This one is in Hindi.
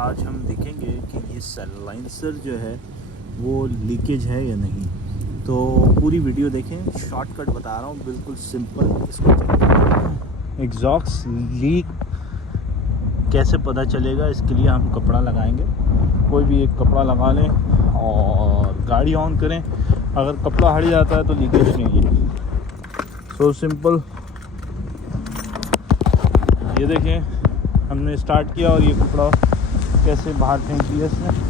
आज हम देखेंगे कि ये साइलेंसर जो है वो लीकेज है या नहीं। तो पूरी वीडियो देखें, शॉर्टकट बता रहा हूँ, बिल्कुल सिंपल। इसको एग्जॉस्ट लीक कैसे पता चलेगा, इसके लिए हम कपड़ा लगाएंगे। कोई भी एक कपड़ा लगा लें और गाड़ी ऑन करें। अगर कपड़ा हट जाता है तो लीकेज नहीं है। So simple. ये देखें, हमने स्टार्ट किया और ये कपड़ा कैसे बाहर फेंक दिया इसने।